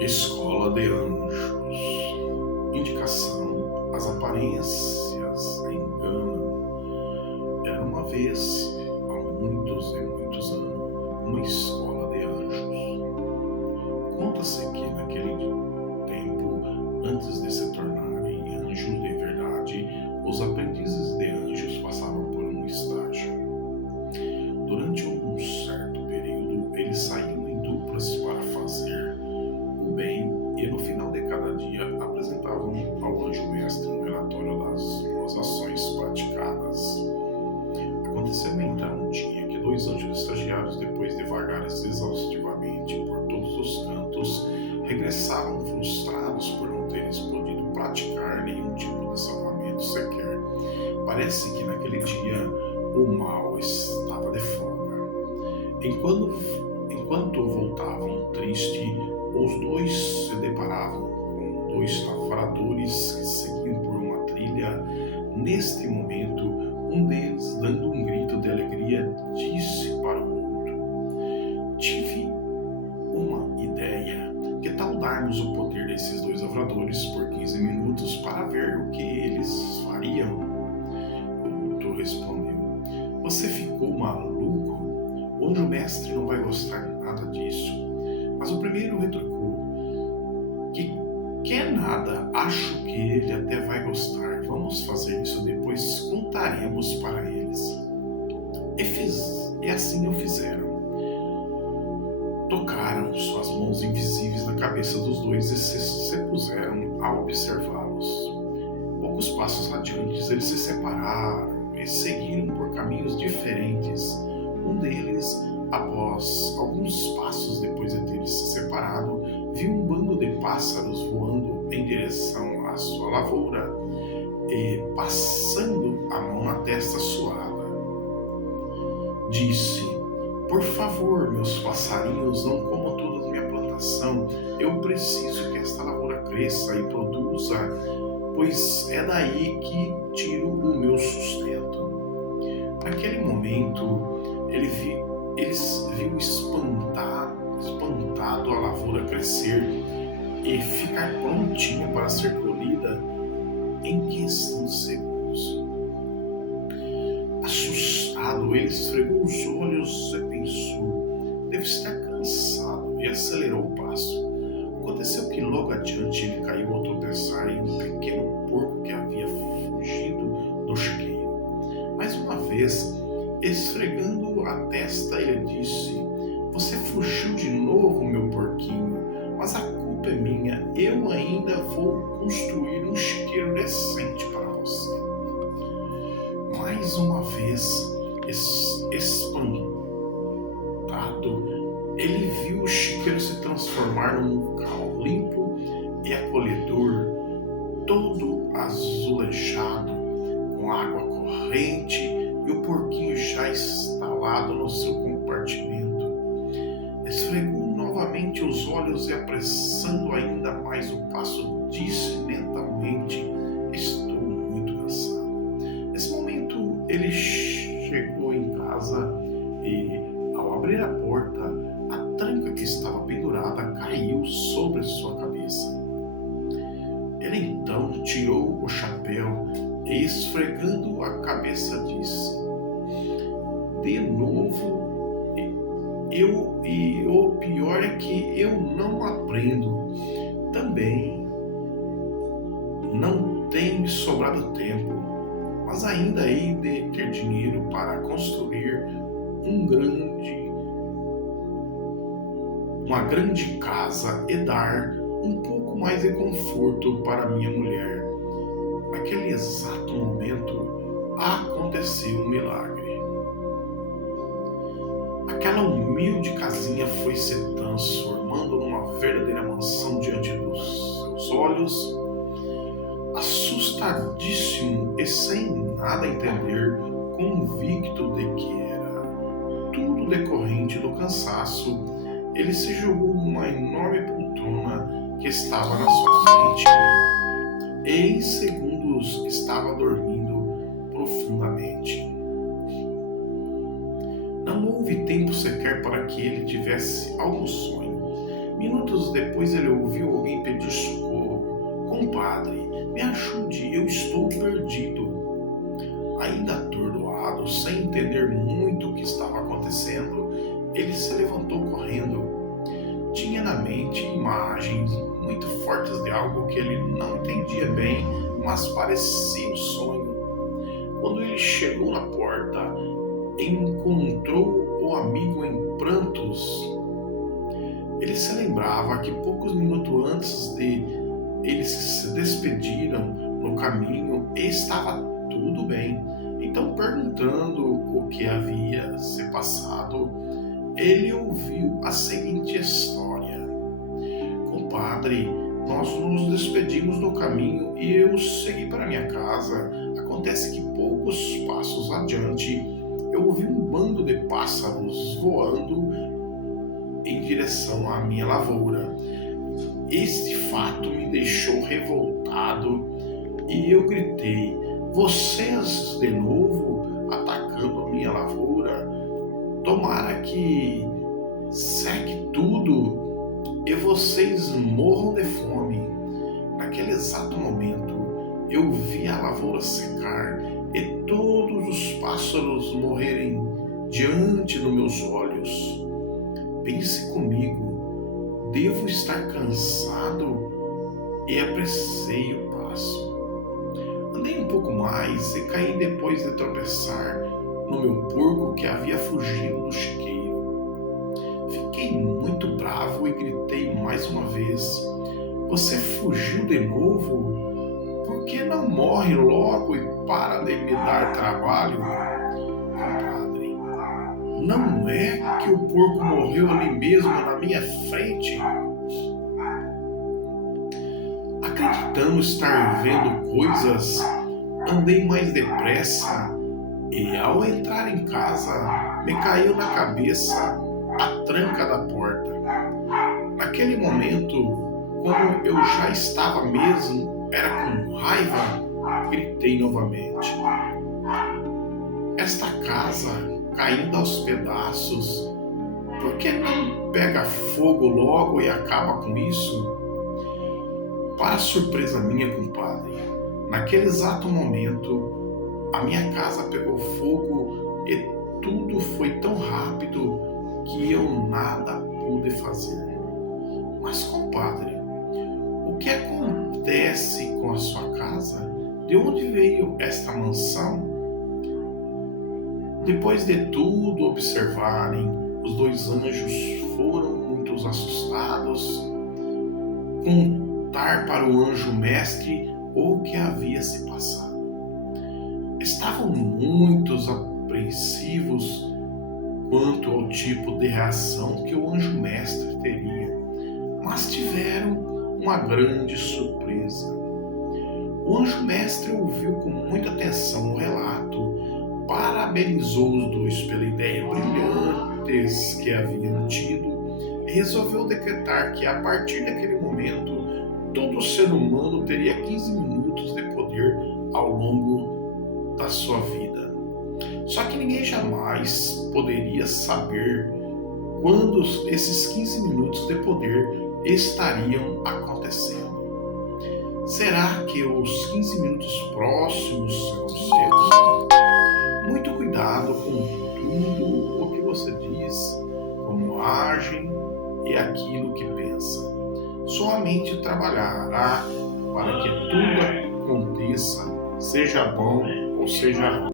Escola de Anjos. Indicação: as aparências enganam. Era uma vez, há muitos e muitos anos, uma escola de anjos. Conta-se que naquele tempo, antes de se tornarem anjos de verdade, os aprendizes de anjos passavam por um estágio. Durante um certo período, eles saíam em duplas para fazer o bem e no final de cada dia apresentavam ao anjo mestre um relatório das boas ações praticadas. Aconteceu então um dia que dois anjos estagiários, depois de vagar exaustivamente por todos os cantos, regressavam frustrados por não terem podido praticar nenhum tipo de salvamento sequer. Parece que naquele dia o mal estava de folga. Enquanto voltavam triste, os dois se deparavam com dois lavradores que seguiam por uma trilha. Neste momento, um deles, dando um grito de alegria, disse para o outro: "Tive uma ideia. Que tal darmos o poder desses dois lavradores por 15 minutos para ver o que eles fariam?" O outro respondeu: "Você ficou maluco? O anjo mestre não vai gostar nada disso." Mas o primeiro retrucou: "Que é nada, acho que ele até vai gostar. Vamos fazer isso depois, contaremos para eles." E assim o fizeram. Tocaram suas mãos invisíveis na cabeça dos dois e se puseram a observá-los. Poucos passos adiante, eles se separaram e seguiram por caminhos diferentes. Um deles, após alguns passos depois de ter se separado, viu um bando de pássaros voando em direção à sua lavoura e passando a mão na testa suada. Disse: "Por favor, meus passarinhos, não comam toda a minha plantação. Eu preciso que esta lavoura cresça e produza, pois é daí que tiro o meu sustento." Naquele momento, eles viu espantado a lavoura crescer e ficar prontinha para ser colhida em questão de segundos. Assustado, ele esfregou os olhos e pensou: "Deve estar cansado", e acelerou o passo. Aconteceu que logo adiante ele caiu ao tropeçar em um pequeno porco que havia fugido do chiqueiro. Mais uma vez, esfregando a testa, ele disse: "Você fugiu de novo, meu porquinho, mas a culpa é minha. Eu ainda vou construir um chiqueiro decente para você." Mais uma vez, espantado, ele viu o chiqueiro se transformar num local limpo e acolhedor, todo azulejado, com água corrente, e o porquinho já instalado no seu compartimento. Esfregou novamente os olhos e, apressando ainda mais o passo, disse mentalmente: "Estou muito cansado." Nesse momento, ele chegou em casa e, ao abrir a porta, a tranca que estava pendurada caiu sobre sua cabeça. Ele então tirou o chapéu e, esfregando a cabeça, disse: "De novo, e o pior é que eu não aprendo. Também não tem me sobrado tempo, mas ainda hei de ter dinheiro para construir uma grande casa e dar um pouco mais de conforto para minha mulher." Naquele exato momento, aconteceu um milagre. Aquela humilde casinha foi se transformando numa verdadeira mansão diante dos seus olhos. Assustadíssimo e sem nada entender, convicto de que era tudo decorrente do cansaço, ele se jogou numa enorme poltrona que estava na sua frente e em segundos estava dormindo profundamente. Não houve tempo sequer para que ele tivesse algum sonho. Minutos depois ele ouviu alguém pedir socorro. Compadre, me ajude, eu estou perdido. Ainda atordoado, sem entender muito o que estava acontecendo, ele se levantou correndo. Tinha na mente imagens muito fortes de algo que ele não entendia bem, mas parecia um sonho. Quando ele chegou na porta, encontrou o amigo em prantos. Ele se lembrava que poucos minutos antes de eles se despediram no caminho e estava tudo bem. Então, perguntando o que havia se passado, ele ouviu a seguinte história: Compadre, nós nos despedimos no caminho e eu segui para minha casa. Acontece que poucos passos adiante eu ouvi um bando de pássaros voando em direção à minha lavoura. Este fato me deixou revoltado e eu gritei: vocês de novo atacando a minha lavoura? Tomara que seque tudo e vocês morram de fome. Naquele exato momento, eu vi a lavoura secar e todos os pássaros morrerem diante dos meus olhos. Pense comigo, devo estar cansado? E apressei o passo. Andei um pouco mais e caí depois de tropeçar no meu porco que havia fugido do chiqueiro. Fiquei muito bravo e gritei mais uma vez: você fugiu de novo? Por que não morre logo e para de me dar trabalho? Compadre, não é que o porco morreu ali mesmo na minha frente? Acreditando estar vendo coisas, andei mais depressa e, ao entrar em casa, me caiu na cabeça a tranca da porta. Naquele momento, como eu já estava mesmo, era com raiva, gritei novamente: esta casa caindo aos pedaços, por que não pega fogo logo e acaba com isso? Para surpresa minha, compadre, naquele exato momento, a minha casa pegou fogo e tudo foi tão rápido que eu nada pude fazer. Mas, compadre, o que acontece com a sua casa? De onde veio esta mansão? Depois de tudo observarem, os dois anjos foram muito assustados. Contar para o anjo mestre o que havia se passado. Estavam muito apreensivos quanto ao tipo de reação que o anjo mestre teria, mas tiveram uma grande surpresa. O anjo mestre ouviu com muita atenção o relato, parabenizou os dois pela ideia brilhantes que haviam tido e resolveu decretar que, a partir daquele momento, todo ser humano teria 15 minutos de poder ao longo da sua vida. Só que ninguém jamais poderia saber quando esses 15 minutos de poder estariam acontecendo. Será que os 15 minutos próximos serão seus? Muito cuidado com tudo o que você diz, como agem e aquilo que pensa. Sua mente trabalhará para que tudo aconteça, seja bom ou seja ruim.